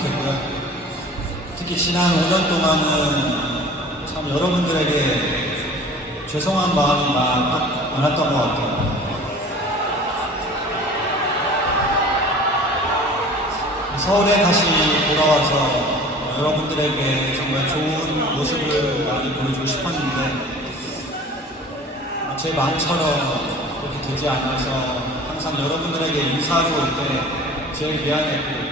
행복했고요. 특히 지난 5년 동안은 참 여러분들에게 죄송한 마음이 많- 많았던 것 같아요. 서울에 다시 돌아와서 여러분들에게 정말 좋은 모습을 많이 보여주고 싶었는데 제 마음처럼 그렇게 되지 않아서 항상 여러분들에게 인사하러 올 때 제일 미안했고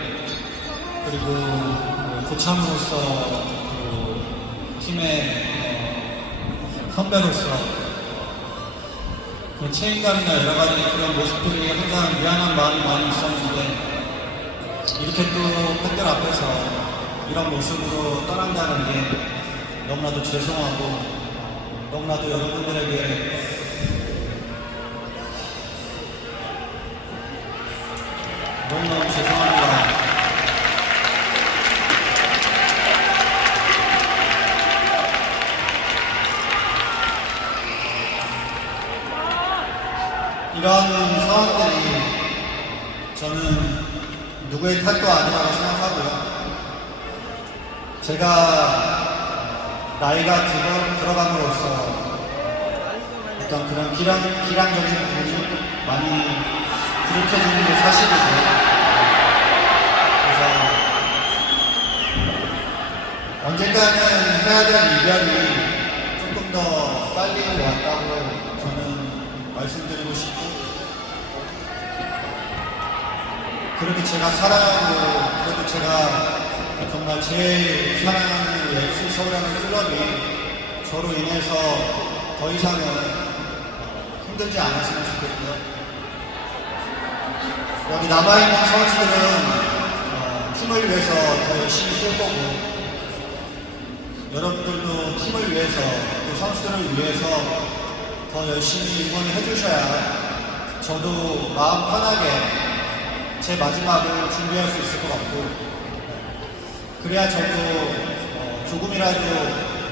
그리고 그 고참으로서 그 팀의 어, 선배로서 그 책임감이나 여러 가지 그런 모습들이 항상 미안한 마음이 많이 있었는데 이렇게 또 팬들 앞에서 이런 모습으로 떠난다는 게 너무나도 죄송하고 너무나도 여러분들에게 너무너무 죄송합니다. 이런 상황들이 저는 누구의 탓도 아니라고 생각하고요. 제가 나이가 들어, 들어감으로써 어떤 그런 기량, 기량적인 부분이 많이 부족해지는 게 사실이고 그래서 언젠가는 해야 될 이별이 조금 더 빨리 왔다고 말씀드리고 싶고 그렇게 제가 사랑하고 그래도 제가 정말 제일 사랑하는 엑스 서울하는 클럽이 저로 인해서 더 이상은 힘들지 않았으면 좋겠고요. 여기 남아있는 선수들은 어, 팀을 위해서 더 열심히 뛸 거고 여러분들도 팀을 위해서 또 선수들을 위해서 더 열심히 응원을 해주셔야 저도 마음 편하게 제 마지막을 준비할 수 있을 것 같고 그래야 저도 어, 조금이라도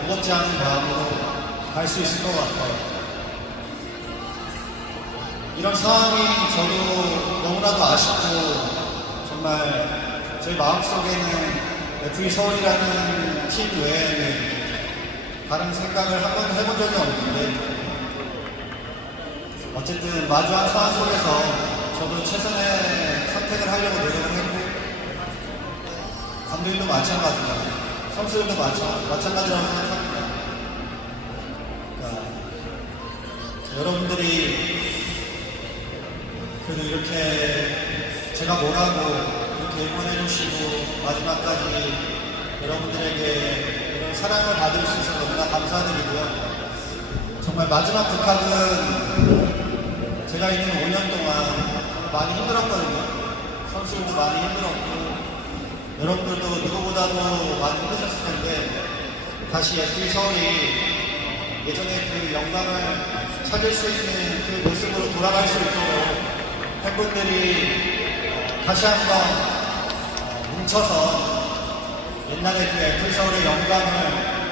무겁지 않은 마음으로 갈 수 있을 것 같아요. 이런 상황이 저도 너무나도 아쉽고 정말 제 마음속에는 FE 서울이라는 팀 외에는 다른 생각을 한 번도 해본 적이 없는데 어쨌든 마주한 상황 속에서 저도 최선의 선택을 하려고 노력을 했고 감독님도 마찬가지고 선수들도 마찬, 마찬가지라고 생각합니다. 그러니까 여러분들이 그래도 이렇게 제가 뭐라고 이렇게 응원해 주시고 마지막까지 여러분들에게 이런 사랑을 받을 수 있어서 너무나 감사드리고요. 정말 마지막 부탁은 제가 있는 5년 동안 많이 힘들었거든요. 선수들도 많이 힘들었고 여러분들도 누구보다도 많이 힘드셨을 텐데 다시 FE 서울이 예전에 그 영광을 찾을 수 있는 그 모습으로 돌아갈 수 있도록 팬분들이 어, 다시 한번 어, 뭉쳐서 옛날에 그 FE 서울의 영광을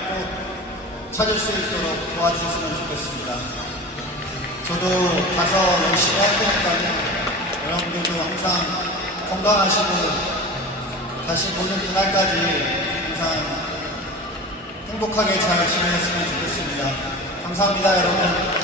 꼭 찾을 수 있도록 도와주셨으면 좋겠습니다. 저도 가서 열심히 할 테니까요. 여러분들도 항상 건강하시고 다시 보는 그날까지 항상 행복하게 잘 지내셨으면 좋겠습니다. 감사합니다, 여러분.